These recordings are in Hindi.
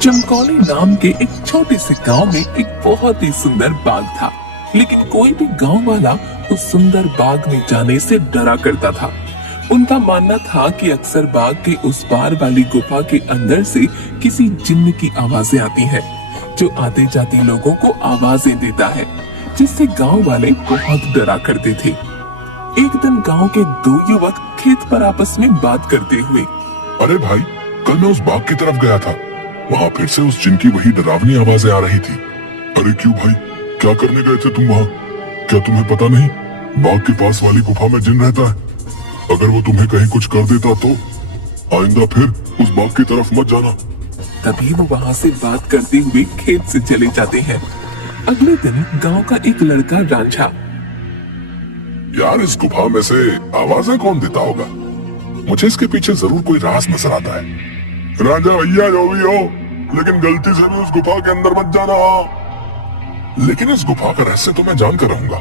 चमकौली नाम के एक छोटे से गांव में एक बहुत ही सुंदर बाग था, लेकिन कोई भी गांव वाला उस सुंदर बाग में जाने से डरा करता था। उनका मानना था कि अक्सर बाग के उस पार वाली गुफा के अंदर से किसी जिन्न की आवाजें आती हैं, जो आते जाते लोगों को आवाजें देता है, जिससे गांव वाले बहुत डरा करते थे। एक दिन गांव के दो युवक खेत पर आपस में बात करते हुए, अरे भाई, कल मैं उस बाग की तरफ गया था, वहाँ फिर से उस जिन की वही डरावनी आवाजें आ रही थी। अरे क्यों भाई, क्या करने गए थे तुम वहाँ? क्या तुम्हें पता नहीं बाग के पास वाली गुफा में जिन रहता है? अगर वो तुम्हें कहीं कुछ कर देता तो आइंदा फिर उस बाग की तरफ मत जाना। तभी वो वहाँ से बात करते हुए खेत से चले जाते हैं। अगले दिन गांव का एक लड़का रांझा, यार, इस गुफा में से आवाजें कौन देता होगा? मुझे इसके पीछे जरूर कोई राज नजर आता है। राजा भैया, जो भी हो, लेकिन गलती से भी उस गुफा के अंदर मत जाना। लेकिन इस गुफा का रहस्य तो मैं जानकर रहूंगा।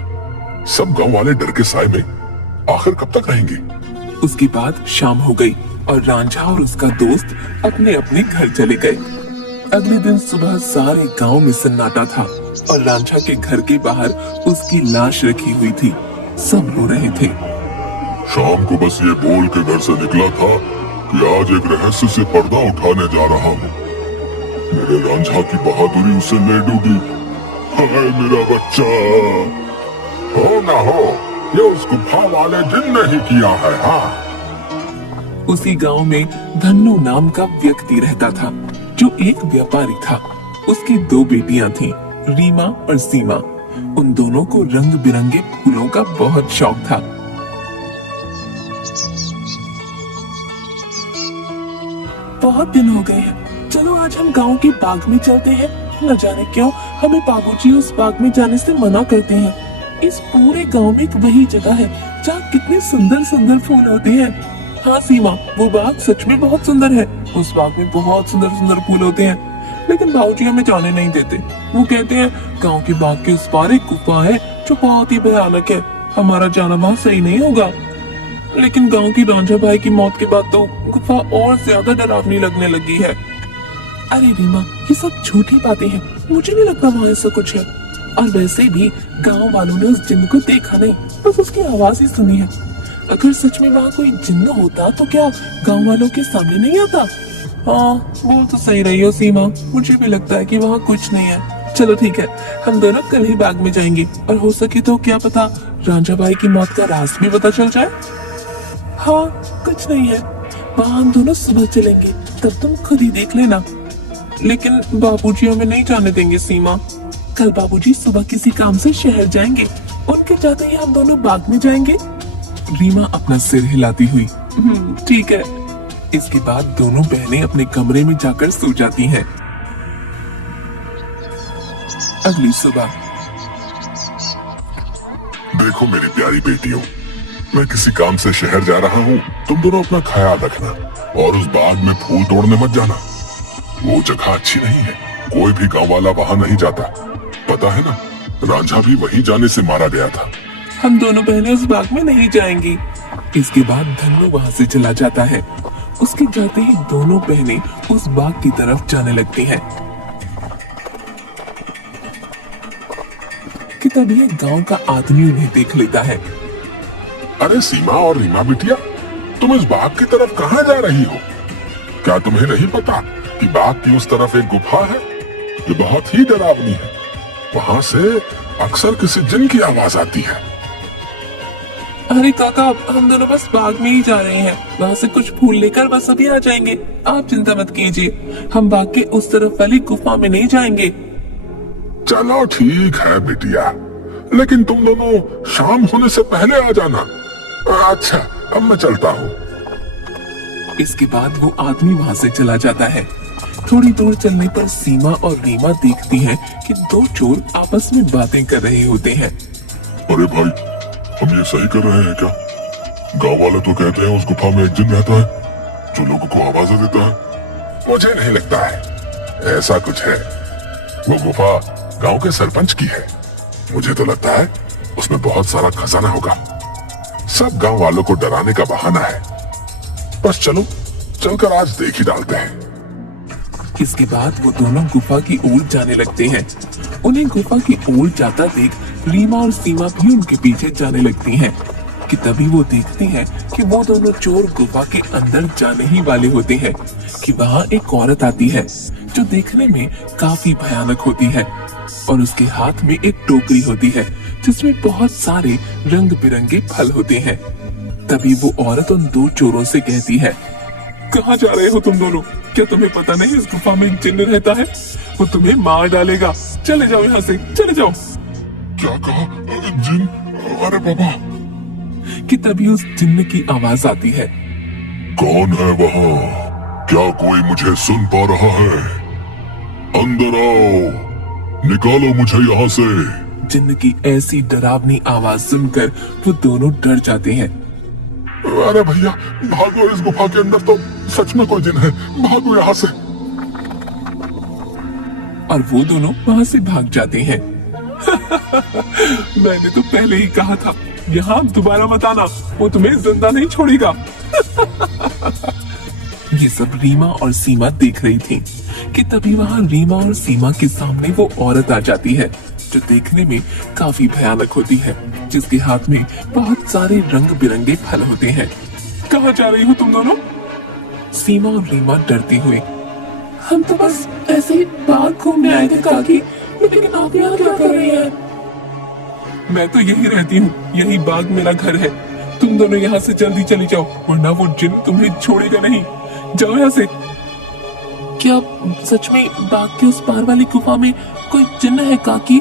सब गांव वाले डर के साए में आखिर कब तक रहेंगे? उसके बाद शाम हो गई और रांझा और उसका दोस्त अपने अपने घर चले गए। अगले दिन सुबह सारे गांव में सन्नाटा था और रांझा के घर के बाहर उसकी लाश रखी हुई थी। सब रो रहे थे। शाम को बस ये बोल के घर से निकला था कि आज एक रहस्य से पर्दा उठाने जा रहा हूँ। मेरे रांझा की बहादुरी उसे ले डूबी। हाय मेरा बच्चा, हो ना हो, ये उस गुफा वाले जिन ने ही किया है। हाँ, उसी गांव में धन्नू नाम का व्यक्ति रहता था, जो एक व्यापारी था। उसकी दो बेटियां थीं, रीमा और सीमा। उन दोनों को रंग बिरंगे फूलों का बहुत शौक था। बहुत दिन हो गए हैं, चलो आज हम गांव के बाग में चलते हैं। न जाने क्यों हमें बाबूजी उस बाग में जाने से मना करते हैं। इस पूरे गांव में एक वही जगह है जहाँ कितने सुंदर सुंदर फूल होते हैं। हाँ सीमा, वो बाग सच में बहुत सुंदर है। उस बाग में बहुत सुंदर सुंदर फूल होते हैं, लेकिन बाबूजी हमें जाने नहीं देते। वो कहते हैं गांव के बाग के उस पार एक गुफा है जो बहुत ही भयानक है, हमारा जाना वहाँ सही नहीं होगा। लेकिन गांव की रांझा भाई की मौत के बाद तो गुफा और ज्यादा डरावनी लगने लगी है। अरे रीमा, ये सब झूठी बातें हैं, मुझे नहीं लगता वहाँ ऐसा कुछ है। और वैसे भी गांव वालों ने उस जिन्न को देखा नहीं, बस उसकी आवाज ही सुनी है। अगर सच में वहाँ कोई जिन्न होता तो क्या गांव वालों के सामने नहीं आता? हाँ, बोल तो सही रही हो सीमा, मुझे भी लगता है कि वहाँ कुछ नहीं है। चलो ठीक है, हम दोनों कल ही बाग में जाएंगे और हो सके तो क्या पता रांझा भाई की मौत का राज भी पता चल जाए। हाँ, कुछ नहीं है, वहाँ हम दोनों सुबह चलेंगे, तब तुम खुद ही देख लेना। लेकिन बाबूजी हमें नहीं जाने देंगे सीमा। कल बाबूजी सुबह किसी काम से शहर जाएंगे, उनके जाते ही हम दोनों बाग में जाएंगे। रीमा अपना सिर हिलाती हुई ठीक है। इसके बाद दोनों बहनें अपने कमरे में जाकर सो जाती हैं। अगली सुबह, देखो मेरी प्यारी बेटियों, मैं किसी काम से शहर जा रहा हूँ। तुम दोनों अपना ख्याल रखना और उस बाग में फूल तोड़ने मत जाना। वो जगह अच्छी नहीं है, कोई भी गांव वाला वहाँ नहीं जाता। पता है ना, रांझा भी वहीं जाने से मारा गया था। हम दोनों बहनें उस बाग में नहीं जाएंगी। इसके बाद धन्नू वहाँ से चला जाता है। उसके जाते ही दोनों बहनें उस बाग की तरफ जाने लगती हैं कि तभी एक गांव का आदमी उन्हें देख लेता है। अरे सीमा और रीमा बिटिया, तुम इस बाग की तरफ कहाँ जा रही हो? क्या तुम्हें नहीं पता कि बाग की उस तरफ एक गुफा है जो बहुत ही डरावनी है? वहाँ से अक्सर किसी जिन की आवाज आती है। अरे काका, हम दोनों बस बाग में ही जा रहे हैं, वहाँ से कुछ फूल लेकर बस अभी आ जाएंगे। आप चिंता मत कीजिए, हम बाग के उस तरफ वाली गुफा में नहीं जाएंगे। चलो ठीक है बिटिया, लेकिन तुम दोनों शाम होने से पहले आ जाना। अच्छा, अब मैं चलता हूँ। इसके बाद वो आदमी वहाँ से चला जाता है। थोड़ी दूर चलने पर सीमा और रीमा देखती हैं कि दो चोर आपस में बातें कर रहे होते हैं। अरे भाई, हम ये सही कर रहे हैं क्या? गांव वाले तो कहते हैं उस गुफा में एक जिन रहता है जो लोगों को आवाजें देता है। मुझे नहीं लगता है ऐसा कुछ है। वो गुफा गांव के सरपंच की है। मुझे तो लगता है उसमें बहुत सारा खजाना होगा। सब गांव वालों को डराने का बहाना है। बस चलो, चलकर आज देख ही डालते हैं। इसके बाद वो दोनों गुफा की ओर जाने लगते हैं। उन्हें गुफा की ओर जाता देख रीमा और सीमा भी उनके पीछे जाने लगती हैं कि तभी वो देखती हैं कि वो दोनों चोर गुफा के अंदर जाने ही वाले होते हैं कि वहाँ एक औरत आती है जो देखने में काफी भयानक होती है और उसके हाथ में एक टोकरी होती है जिसमें बहुत सारे रंग बिरंगे फल होते हैं। तभी वो औरत उन दो चोरों से कहती है, कहाँ जा रहे हो तुम दोनों? क्या तुम्हें पता नहीं इस गुफा में एक जिन्न रहता है? वो तुम्हें मार डालेगा। चले जाओ यहाँ से, चले जाओ। क्या कहा? जिन? अरे बाबा! कि तभी उस जिन्न की आवाज आती है, कौन है वहाँ? क्या कोई मुझे सुन पा रहा है? अंदर आओ, निकालो मुझे यहाँ से। जिन्न की ऐसी डरावनी आवाज सुनकर वो दोनों डर जाते हैं। अरे भैया, भागो, इस गुफा के अंदर तो सच में कोई जिन है। भागो यहाँ से। और वो दोनों वहाँ से भाग जाते हैं। मैंने तो पहले ही कहा था, यहाँ दोबारा मत आना, वो तुम्हें जिंदा नहीं छोड़ेगा। ये सब रीमा और सीमा देख रही थी कि तभी वहाँ रीमा और सीमा के सामने वो औरत आ जाती है जो देखने में काफी भयानक होती है, जिसके हाथ में बहुत सारे रंग बिरंगे फल होते हैं। कहाँ जा रही हो तुम दोनों? सीमा और रीमा डरते हुए, हम तो बस ऐसे ही बाहर घूमने आए थे काकी, लेकिन आप यहाँ क्या कर रही हैं? मैं तो यही रहती हूँ, यही बाग मेरा घर है। तुम दोनों यहाँ से जल्दी चली जाओ, वरना वो जिन तुम्हें छोड़ेगा नहीं। जाओ यहाँ से। क्या सच में बाग के उस पार वाली गुफा में कोई जिन्न है काकी?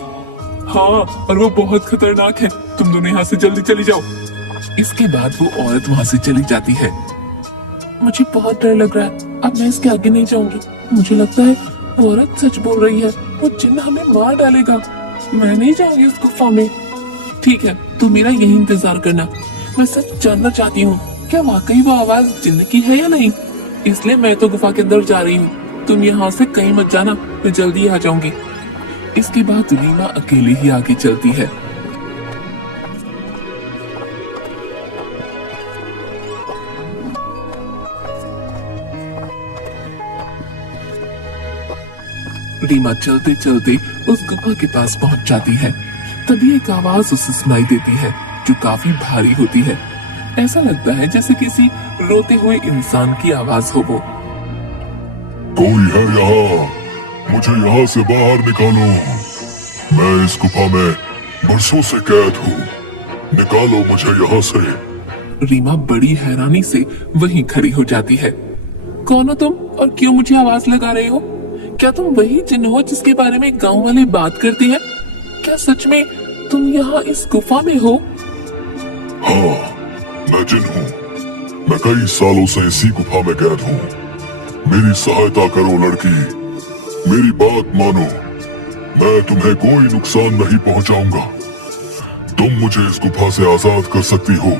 हाँ, और वो बहुत खतरनाक है। तुम दोनों यहाँ से जल्दी चली जाओ। इसके बाद वो औरत वहाँ से चली जाती है। मुझे बहुत डर लग रहा है, अब मैं इसके आगे नहीं जाऊंगी। मुझे लगता है वो औरत सच बोल रही है, वो जिन्न हमें मार डालेगा। मैं नहीं जाऊंगी उस गुफा में। ठीक है, तुम मेरा यही इंतजार करना। मैं सच जानना चाहती हूँ, क्या वाकई वो आवाज जिन्न की है या नहीं? इसलिए मैं तो गुफा के अंदर जा रही हूँ। तुम यहाँ से कहीं मत जाना, मैं जल्दी आ जाऊंगी। इसके बाद रीमा अकेले ही आगे चलती है। रीमा चलते चलते उस गुफा के पास पहुंच जाती है। तभी एक आवाज उसे सुनाई देती है जो काफी भारी होती है। ऐसा लगता है जैसे किसी रोते हुए इंसान की आवाज हो वो। कोई है यहाँ? मुझे यहाँ से बाहर निकालो। मैं इस गुफा में बरसों से कैद हूँ। निकालो मुझे यहाँ से। रीमा बड़ी हैरानी से वहीं खड़ी हो जाती है। कौन हो तुम और क्यों मुझे आवाज लगा रहे हो? क्या तुम वही जिन हो जिसके बारे में गांव वाले बात करते हैं? क्या सच में तुम यहाँ इस गुफा में हो? हाँ, मैं जिन हूँ। मैं कई सालों से इसी गुफा में कैद हूँ। मेरी सहायता करो लड़की, मेरी बात मानो। मैं तुम्हें कोई नुकसान नहीं पहुंचाऊंगा। तुम मुझे इस गुफा से आजाद कर सकती हो।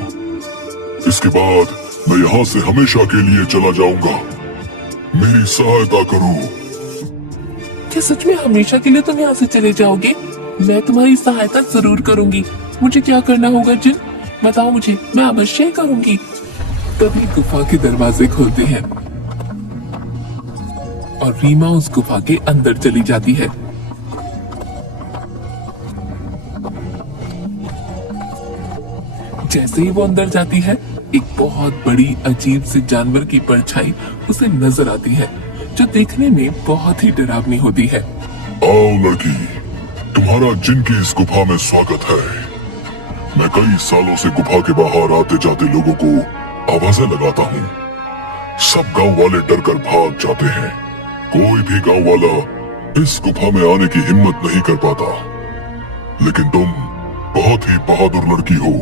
इसके बाद मैं यहाँ से हमेशा के लिए चला जाऊंगा। मेरी सहायता करो। क्या सच में हमेशा के लिए तुम यहाँ से चले जाओगे? मैं तुम्हारी सहायता जरूर करूंगी। मुझे क्या करना होगा जिन? बताओ मुझे, मैं अवश्य करूंगी। तभी गुफा के दरवाजे खुलते हैं और रीमा उस गुफा के अंदर चली जाती है। जैसे ही वो अंदर जाती है, एक बहुत बड़ी अजीब सी जानवर की परछाई उसे नजर आती है जो देखने में बहुत ही डरावनी होती है। आओ लड़की, तुम्हारा जिन की इस गुफा में स्वागत है। मैं कई सालों से गुफा के बाहर आते जाते लोगों को आवाजें लगाता हूँ। सब गांव वाले डर कर भाग जाते हैं। कोई भी गांव वाला इस गुफा में आने की हिम्मत नहीं कर पाता। लेकिन तुम बहुत ही बहादुर लड़की हो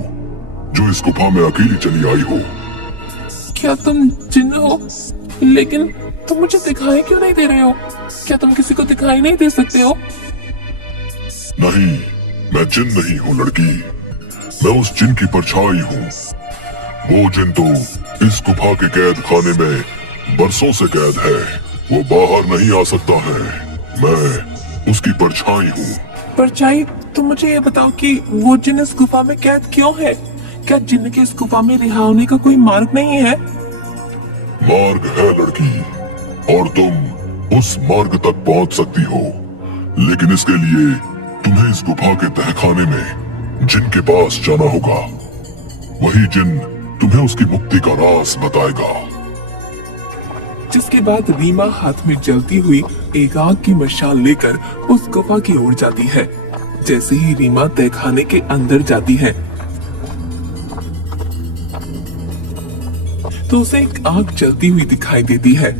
जो इस गुफा में अकेली चली आई हो। क्या तुम जिन्न हो? लेकिन तुम मुझे दिखाई क्यों नहीं दे रहे हो? क्या तुम किसी को दिखाई नहीं दे सकते हो? नहीं, मैं जिन नहीं हूँ लड़की। मैं उस जिन की परछाई हूँ। वो जिन तो इस गुफा के कैद खाने में बरसों से कैद है। वो बाहर नहीं आ सकता है। मैं उसकी परछाई हूँ। परछाई? तुम मुझे ये बताओ कि वो जिन इस गुफा में कैद क्यों है? क्या जिन्न के इस गुफा में रिहा होने का कोई मार्ग नहीं है? मार्ग है लड़की, और तुम उस मार्ग तक पहुंच सकती हो, लेकिन इसके लिए तुम्हें इस गुफा के तहखाने में जिन के पास जाना होगा। वही जिन तुम्हें उसकी मुक्ति का राज बताएगा। जिसके बाद रीमा हाथ में जलती हुई एक आग की मशाल लेकर उस गुफा की ओर जाती है। जैसे ही रीमा तहखाने के अंदर जाती है तो उसे एक आग जलती हुई दिखाई देती है।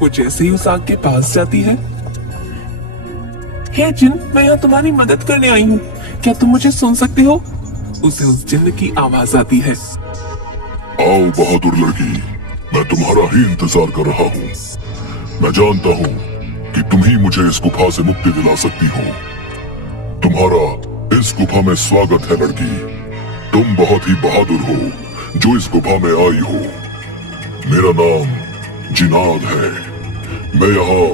वो जैसे ही उस आग के पास जाती है, हे जिन, मैं यहाँ तुम्हारी मदद करने आई हूँ, क्या तुम मुझे सुन सकते हो? उसे उस जिन्न की आवाज आती है। आओ बहादुर लड़की, मैं तुम्हारा ही इंतजार कर रहा हूँ। मैं जानता हूँ कि तुम ही मुझे इस गुफा से मुक्ति दिला सकती हो। तुम्हारा इस गुफा में स्वागत है लड़की। तुम बहुत ही बहादुर हो जो इस गुफा में आई हो। मेरा नाम जिनाद है। मैं यहाँ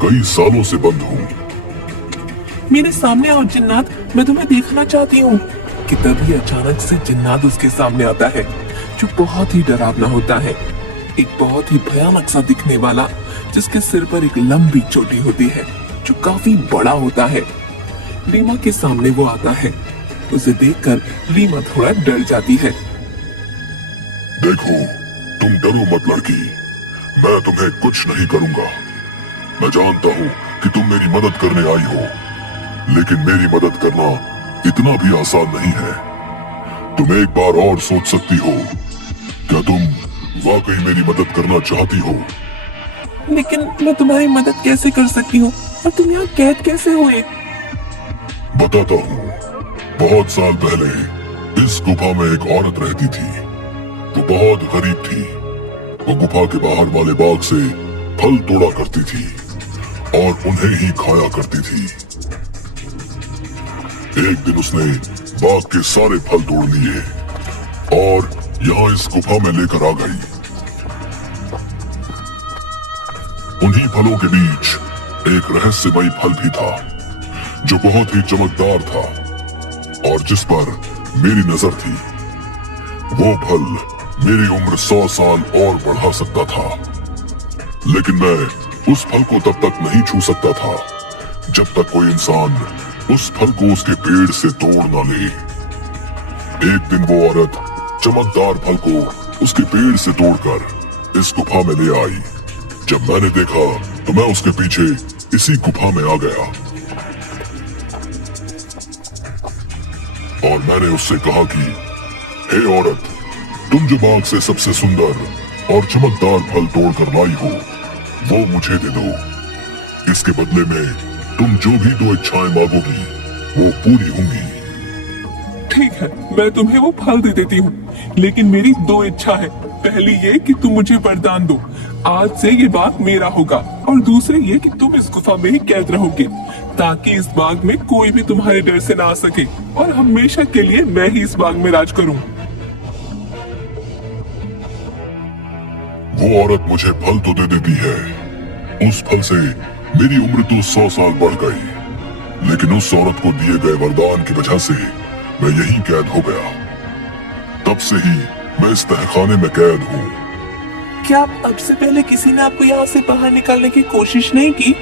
कई सालों से बंद हूँ। मेरे सामने आओ जिन्नात, मैं तुम्हें देखना चाहती हूँ। कि तभी अचानक से जिन्नात उसके सामने आता है, जो बहुत ही डरावना होता है। एक बहुत ही भयानक सा दिखने वाला, जिसके सिर पर एक लंबी चोटी होती है जो काफी बड़ा होता है। रीमा के सामने वो आता है। उसे देखकर रीमा थोड़ा डर जाती है। देखो, तुम डरो मत लड़की, मैं तुम्हें कुछ नहीं करूंगा। मैं जानता हूँ कि तुम मेरी मदद करने आई हो, लेकिन मेरी मदद करना इतना भी आसान नहीं है। तुम एक बार और सोच सकती हो। क्या तुम वाकई मेरी मदद करना चाहती हो? लेकिन मैं तुम्हारी मदद कैसे कर सकती हूँ, और तुम यहाँ कैद कैसे हुए? बताता हूँ। बहुत साल पहले इस गुफा में एक औरत रहती थी। वो बहुत गरीब थी। वो गुफा के बाहर वाले बाग से फल तोड़ा करती थी और उन्हें ही खाया करती थी। एक दिन उसने बाग के सारे फल तोड़ लिए और यहाँ इस गुफा में लेकर आ गई। उन्हीं फलों के बीच एक रहस्यमयी फल भी था, जो बहुत ही चमकदार था और जिस पर मेरी नजर थी। वो फल मेरी उम्र 100 साल और बढ़ा सकता था, लेकिन मैं उस फल को तब तक नहीं छू सकता था जब तक कोई इंसान उस फल को उसके पेड़ से तोड़ ना ले। एक दिन वो औरत चमकदार फल को उसके पेड़ से तोड़कर इस गुफा में ले आई। जब मैंने देखा तो मैं उसके पीछे इसी गुफा में आ गया और मैंने उससे कहा कि हे औरत, तुम जो बाग से सबसे सुंदर और चमकदार फल तोड़ कर लाई हो, वो मुझे दे दो। इसके बदले में तुम जो भी 2 इच्छाएं मांगोगी वो पूरी होंगी। ठीक है, मैं तुम्हें वो फल दे देती हूँ, लेकिन मेरी 2 इच्छा है। पहली ये कि तुम मुझे वरदान दो, आज से ये बाग मेरा होगा, और दूसरी ये कि तुम इस गुफा में ही कैद रहोगे, ताकि इस बाग में कोई भी तुम्हारे डर से ना आ सके और हमेशा के लिए मैं ही इस बाग में राज करूं। वो औरत मुझे फल तो दे देती है। उस फल से मेरी उम्र तो 100 साल बढ़ गई, लेकिन उस औरत को दिए गए वरदान की वजह से मैं यहीं कैद हो गया। तब से ही मैं इस तहखाने में कैद हूँ। क्या अब से पहले किसी ने आपको यहाँ से बाहर निकालने की कोशिश नहीं की?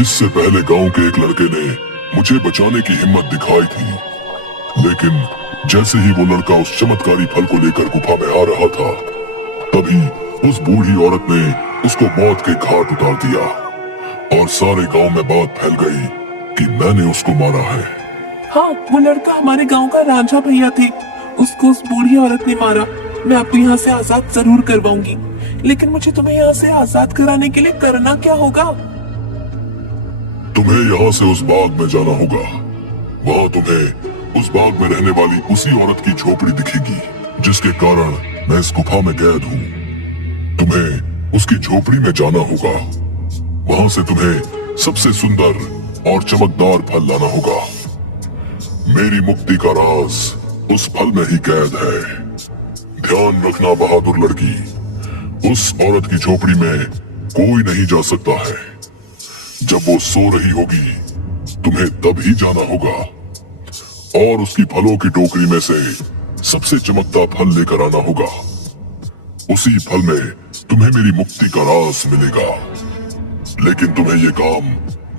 इससे पहले गांव के एक लड़के ने मुझे बचाने की हिम्मत दिखाई थी, लेकिन जैसे ही वो लड़का उस चमत्कारी फल को लेकर गुफा में आ रहा था, तभी उस बूढ़ी औरत ने उसको मौत के घाट उतार दिया और सारे गांव में बात फैल गई कि मैंने उसको मारा है। हाँ, वो लड़का हमारे गांव का राजा भैया थे। उसको उस बूढ़ी औरत ने मारा। मैं आपको यहाँ से आजाद जरूर करवाऊंगी, लेकिन मुझे तुम्हें यहाँ से आजाद कराने के लिए करना क्या होगा? तुम्हें यहाँ से उस बाग में जाना होगा। वहाँ तुम्हें उस बाग में रहने वाली उसी औरत की झोपड़ी दिखेगी, जिसके कारण मैं इस गुफा में कैद हूँ। तुम्हें उसकी झोपड़ी में जाना होगा। वहाँ से तुम्हें सबसे सुंदर और चमकदार फल लाना होगा। मेरी मुक्ति का राज उस फल में ही कैद है। ध्यान रखना बहादुर लड़की, उस औरत की झोपड़ी में कोई नहीं जा सकता है। जब वो सो रही होगी, तुम्हें तब ही जाना होगा और उसकी फलों की टोकरी में से सबसे चमकता फल लेकर आना होगा। उसी फल में तुम्हें मेरी मुक्ति का राज मिलेगा। लेकिन तुम्हें ये काम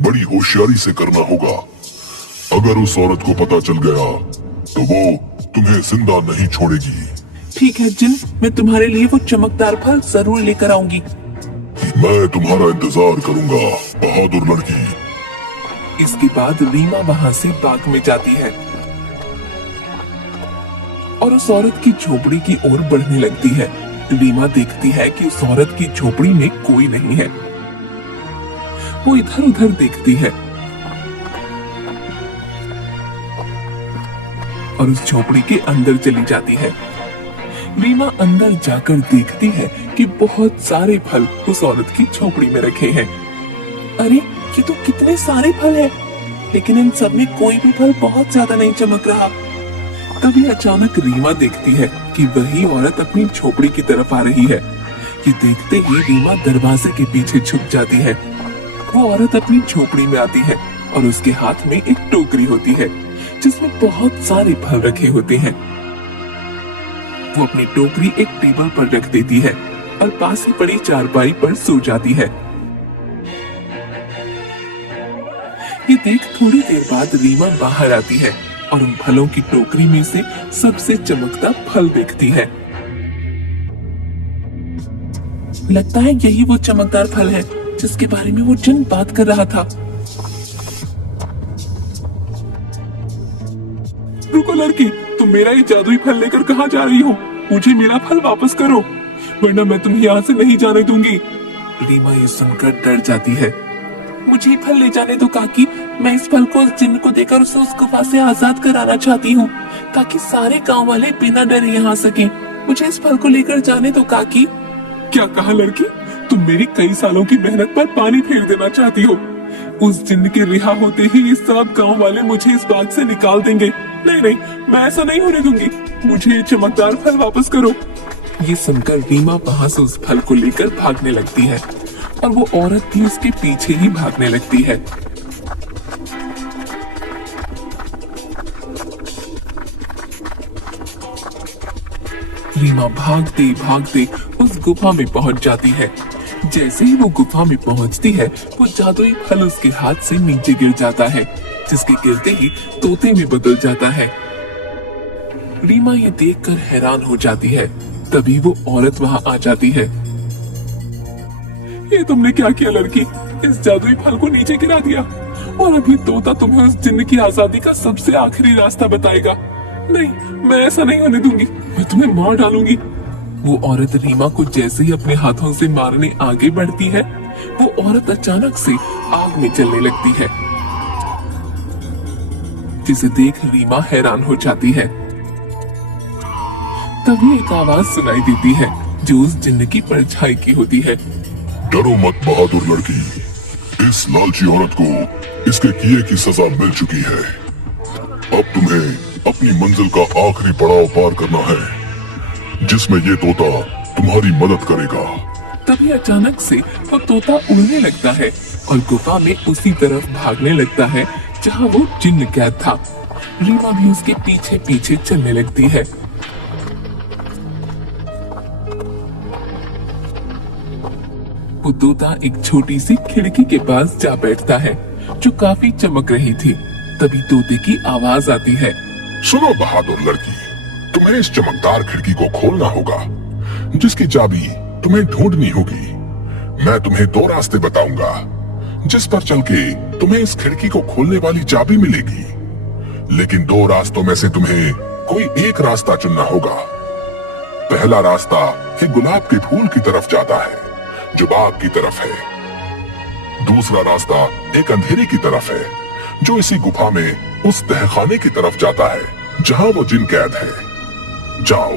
बड़ी होशियारी से करना होगा। अगर उस औरत को पता चल गया तो वो तुम्हें जिंदा नहीं छोड़ेगी। ठीक है जिन, मैं तुम्हारे लिए वो चमकदार फल जरूर लेकर आऊंगी। मैं तुम्हारा इंतजार करूंगा, बहादुर लड़की। इसके बाद रीमा वहां से बाग में जाती है और उस औरत की झोपड़ी की ओर बढ़ने लगती है। रीमा देखती है कि उस औरत की झोपड़ी में कोई नहीं है। वो इधर उधर देखती है और उस झोपड़ी के अंदर चली जाती है। रीमा अंदर जाकर देखती है कि बहुत सारे फल उस औरत की झोपड़ी में रखे हैं। अरे ये तो कितने सारे फल हैं, लेकिन इन सब में कोई भी फल बहुत ज्यादा नहीं चमक रहा। तभी अचानक रीमा देखती है कि वही औरत अपनी झोपड़ी की तरफ आ रही है। ये देखते ही रीमा दरवाजे के पीछे छुप जाती है। वो औरत अपनी झोपड़ी में आती है और उसके हाथ में एक टोकरी होती है जिसमें बहुत सारे फल रखे होते हैं। वो अपनी टोकरी एक टेबल पर रख देती है और पास ही पड़ी चारपाई पर सो जाती है। ये देख थोड़ी देर बाद रीमा बाहर आती है और उन फलों की टोकरी में से सबसे चमकता फल देखती है। लगता है यही वो चमकदार फल है जिसके बारे में वो जिन बात कर रहा था। रुको लड़की, तुम मेरा ये जादुई फल लेकर कहाँ जा रही हो? मुझे मेरा फल वापस करो, वरना मैं तुम्हें यहाँ से नहीं जाने दूंगी। रीमा ये सुनकर डर जाती है। मुझे फल ले जाने दो काकी, मैं इस फल को उस जिन्न को देकर उसे उस गुफा से आजाद कराना चाहती हूँ, ताकि सारे गांव वाले बिना डरे यहाँ सकें। मुझे इस फल को लेकर जाने दो काकी। क्या कहा लड़की? तुम मेरी कई सालों की मेहनत पर पानी फेर देना चाहती हो? उस जिन्न के रिहा होते ही ये सब गांव वाले मुझे इस बाग से निकाल देंगे। नहीं नहीं, मैं ऐसा नहीं होने दूंगी। मुझे ये चमकदार फल वापस करो। ये सुनकर रीमा वहां से उस फल को लेकर भागने लगती है और वो औरत भी उसके पीछे ही भागने लगती है। रीमा भागते भागते उस गुफा में पहुंच जाती है। जैसे ही वो गुफा में पहुंचती है, वो जादुई फल उसके हाथ से नीचे गिर जाता है, जिसके गिरते ही तोते में बदल जाता है। रीमा ये देखकर हैरान हो जाती है। तभी वो औरत वहां आ जाती है। ये तुमने क्या किया लड़की? इस जादुई फल को नीचे गिरा दिया और अभी तोता तुम्हें उस जिन्न की आजादी का सबसे आखिरी रास्ता बताएगा। नहीं, मैं ऐसा नहीं होने दूंगी, मैं तुम्हें मार डालूंगी। वो औरत रीमा को जैसे ही अपने हाथों से मारने आगे बढ़ती है, वो औरत अचानक से आग में जलने लगती है, जिसे देख रीमा हैरान हो जाती है। तभी एक आवाज सुनाई देती है जो उस जिन्न की परछाई की होती है। डरो मत बहादुर लड़की, इस लालची औरत को इसके किए की सजा मिल चुकी है। अब तुम्हें अपनी मंजिल का आखिरी पड़ाव पार करना है, जिसमें ये तोता तुम्हारी मदद करेगा। तभी अचानक से वो तोता उड़ने लगता है और गुफा में उसी तरफ भागने लगता है जहाँ वो जिन्न कैद था। रीमा भी उसके पीछे पीछे चलने लगती है। वो तोता एक छोटी सी खिड़की के पास जा बैठता है जो काफी चमक रही थी। तभी तोते की आवाज आती है। सुनो बहादुर लड़की, तुम्हें इस चमकदार खिड़की को खोलना होगा, जिसकी चाबी तुम्हें ढूंढनी होगी। मैं तुम्हें दो रास्ते बताऊंगा, जिस पर चल के तुम्हें इस खिड़की को खोलने वाली चाबी मिलेगी। लेकिन दो रास्तों में से तुम्हें कोई एक रास्ता चुनना होगा। पहला रास्ता एक गुलाब के फूल की तरफ जाता है, जो बाग की तरफ है। दूसरा रास्ता एक अंधेरे की तरफ है, जो इसी गुफा में उस तहखाने की तरफ जाता है, जहाँ वो जिन कैद है। जाओ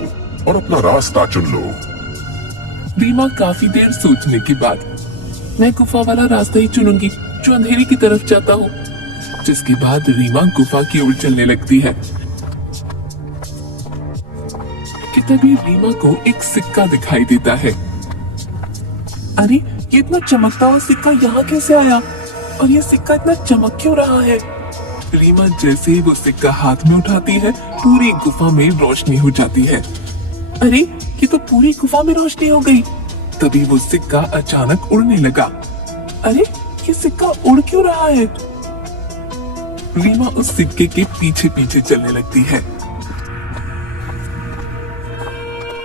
और अपना रास्ता चुन लो। रीमा काफी देर सोचने के बाद, मैं गुफा वाला रास्ता ही चुनूंगी जो अंधेरे की तरफ जाता हूँ। जिसके बाद रीमा गुफा की ओर चलने लगती है कि तभी रीमा को एक सिक्का दिखाई देता है। अरे ये इतना चमकता हुआ सिक्का यहाँ कैसे आया? और ये सिक्का इतना चमक क्यों रहा है? रीमा जैसे ही वो सिक्का हाथ में उठाती है, पूरी गुफा में रोशनी हो जाती है। अरे ये तो पूरी गुफा में रोशनी हो गई। तभी वो सिक्का अचानक उड़ने लगा। अरे ये सिक्का उड़ क्यों रहा है? रीमा उस सिक्के के पीछे पीछे चलने लगती है।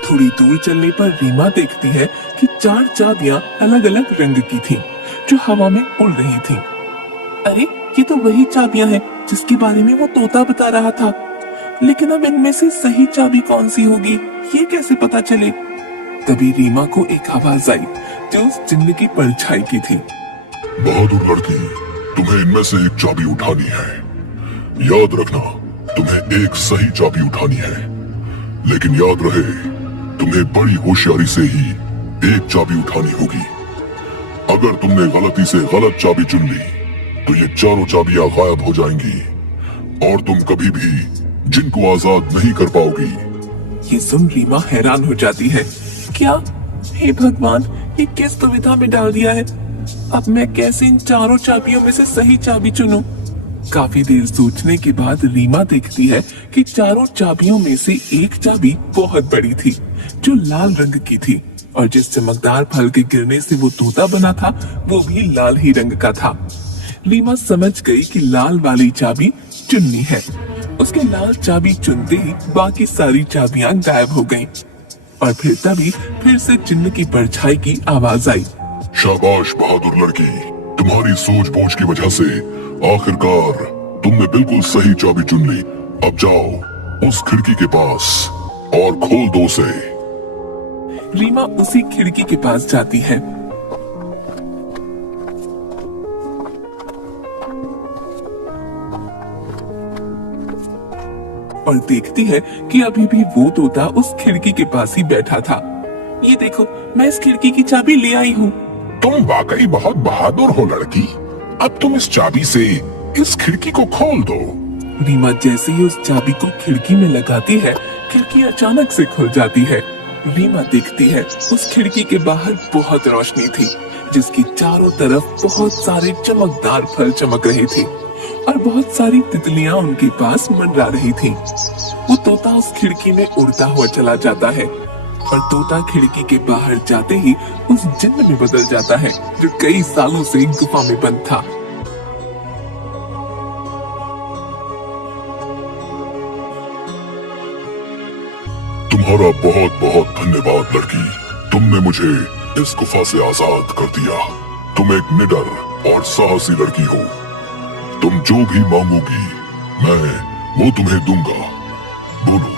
थोड़ी दूर चलने पर रीमा देखती है कि 4 चाबियां अलग अलग रंग की थीं, जो हवा में उड़ रही थीं। अरे ये तो वही चाबियां हैं जिसके बारे में वो तोता बता रहा था। लेकिन अब इनमें से सही चाबी कौन सी होगी, ये कैसे पता चले? तभी रीमा को एक आवाज आई जो उस जिन्न की परछाई की थी। बहादुर लड़की, तुम्हें इनमें से एक चाबी उठानी है। याद रखना, तुम्हें एक सही चाबी उठानी है, लेकिन याद रहे तुम्हें बड़ी होशियारी से ही एक चाबी उठानी होगी। अगर तुमने गलती से गलत चाबी चुन ली तो ये चारों चाबियां गायब हो जाएंगी और तुम कभी भी जिन को आजाद नहीं कर पाओगी। ये सुन रीमा हैरान हो जाती है। क्या? हे भगवान, ये किस दुविधा में डाल दिया है। अब मैं कैसे इन चारों चाबियों में से सही चाबी चुनूं? काफी देर सोचने के बाद रीमा देखती है कि चारों चाबियों में से एक चाबी बहुत बड़ी थी, जो लाल रंग की थी, और जिस चमकदार फल के गिरने से वो तोता बना था वो भी लाल ही रंग का था। रीमा समझ गई कि लाल वाली चाबी चुननी है। उसके लाल चाबी चुनते ही बाकी सारी चाबियां गायब हो गईं। और तभी फिर से जिन्न की परछाई की आवाज आई। शाबाश बहादुर लड़की, तुम्हारी सूझबूझ की वजह से आखिरकार तुमने बिल्कुल सही चाबी चुन ली। अब जाओ उस खिड़की के पास और खोल दो उसे। रीमा उसी खिड़की के पास जाती है। और देखती है कि अभी भी वो तोता उस खिड़की के पास ही बैठा था। ये देखो, मैं इस खिड़की की चाबी ले आई हूँ। तुम वाकई बहुत बहादुर हो लड़की। अब तुम इस चाबी से इस खिड़की को खोल दो। रीमा जैसे ही उस चाबी को खिड़की में लगाती है, खिड़की अचानक से खुल जाती है। रीमा देखती है उस खिड़की के बाहर बहुत रोशनी थी, जिसकी चारों तरफ बहुत सारे चमकदार फल चमक रहे थे और बहुत सारी तितलियां उनके पास मंडरा रही थीं। वो तोता उस खिड़की में उड़ता हुआ चला जाता है और तोता खिड़की के बाहर जाते ही उस जिन्न में बदल जाता है, जो कई सालों से गुफा में बंद था। तुम्हारा बहुत बहुत धन्यवाद लड़की, तुमने मुझे इस गुफा से आजाद कर दिया। तुम एक निडर और साहसी लड़की हो। तुम जो भी मांगोगी मैं वो तुम्हें दूंगा। बोलो,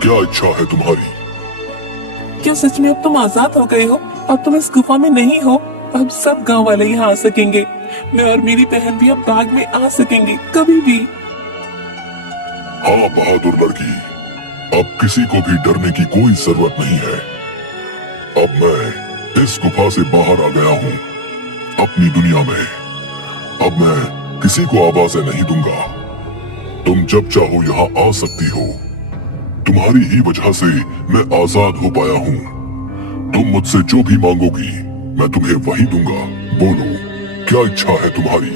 क्या इच्छा है तुम्हारी? क्या सच में अब तुम आजाद हो गए हो? अब तुम इस गुफा में नहीं हो। अब सब गांव वाले यहाँ आ सकेंगे। मैं और मेरी बहन भी अब बाग में आ सकेंगे कभी भी। हाँ बहादुर लड़की, अब किसी को भी डरने की कोई जरूरत नहीं है। अब मैं इस गुफा से बाहर आ गया हूँ अपनी दुनिया में। अब मैं किसी को आवाजें नहीं दूंगा। तुम जब चाहो यहाँ आ सकती हो। तुम्हारी ही वजह से मैं आजाद हो पाया हूँ। तुम मुझसे जो भी मांगोगी मैं तुम्हें वही दूंगा। बोलो, क्या इच्छा है तुम्हारी?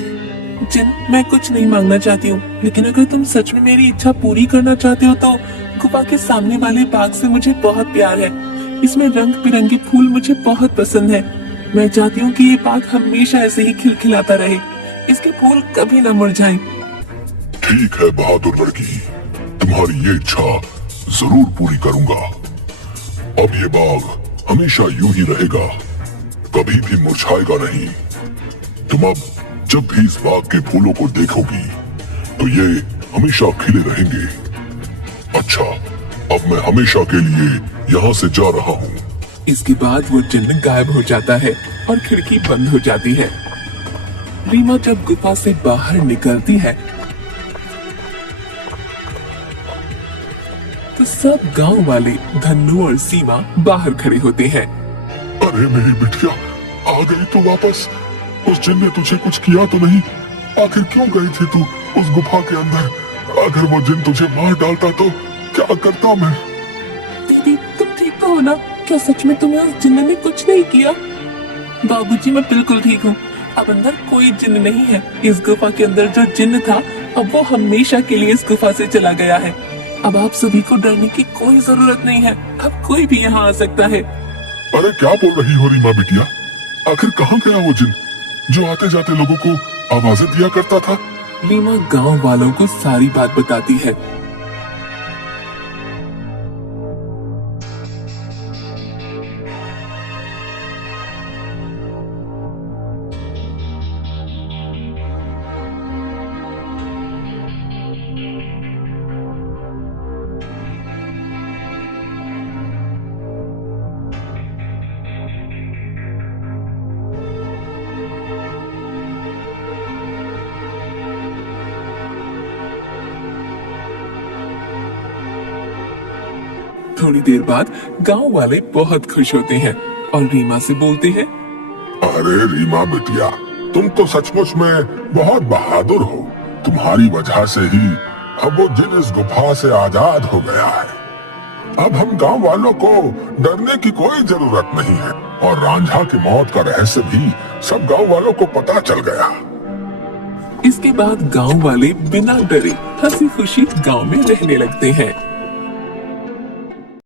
जिन, मैं कुछ नहीं मांगना चाहती हूँ, लेकिन अगर तुम सच में मेरी इच्छा पूरी करना चाहते हो तो गुफा के सामने वाले बाग से मुझे बहुत प्यार है। इसमें रंग बिरंगे फूल मुझे बहुत पसंद है। मैं चाहती हूँ कि ये बाग हमेशा ऐसे ही खिलखिलाता रहे, इसके फूल कभी न मुरझाएं। ठीक है बहादुर लड़की, तुम्हारी ये इच्छा जरूर पूरी करूंगा। अब ये बाग हमेशा यूं ही रहेगा, कभी भी मुरझाएगा नहीं। तुम अब जब भी इस बाग के फूलों को देखोगी तो ये हमेशा खिले रहेंगे। अच्छा, अब मैं हमेशा के लिए यहाँ से जा रहा हूँ। इसके बाद वो जिन्न गायब हो जाता है और खिड़की बंद हो जाती है। रीमा जब गुफा से बाहर निकलती है तो सब गांव वाले धन्नू और सीमा बाहर खड़े होते हैं। अरे मेरी बिटिया, आ गई तो वापस। उस जिन ने तुझे कुछ किया तो नहीं? आखिर क्यों गई थी तू उस गुफा के अंदर? अगर वो जिन तुझे मार डालता तो क्या करता मैं? दीदी, तुम ठीक तो हो ना? क्या सच में तुम्हें उस जिन्न ने कुछ नहीं किया? बाबूजी, मैं बिल्कुल ठीक हूँ। अब अंदर कोई जिन्न नहीं है। इस गुफा के अंदर जो जिन्न था अब वो हमेशा के लिए इस गुफा से चला गया है। अब आप सभी को डरने की कोई जरूरत नहीं है, अब कोई भी यहाँ आ सकता है। अरे क्या बोल रही हो रीमा बिटिया? आखिर कहाँ गया वो जिन जो आते जाते लोगों को आवाजें दिया करता था? रीमा गांव वालों को सारी बात बताती है। थोड़ी देर बाद गांव वाले बहुत खुश होते हैं और रीमा से बोलते हैं, अरे रीमा बिटिया, तुम तो सचमुच में बहुत बहादुर हो। तुम्हारी वजह से ही अब वो जिन इस गुफा से आजाद हो गया है। अब हम गांव वालों को डरने की कोई जरूरत नहीं है। और रांझा की मौत का रहस्य भी सब गांव वालों को पता चल गया। इसके बाद गांव वाले बिना डरे हंसी खुशी गांव में रहने लगते हैं।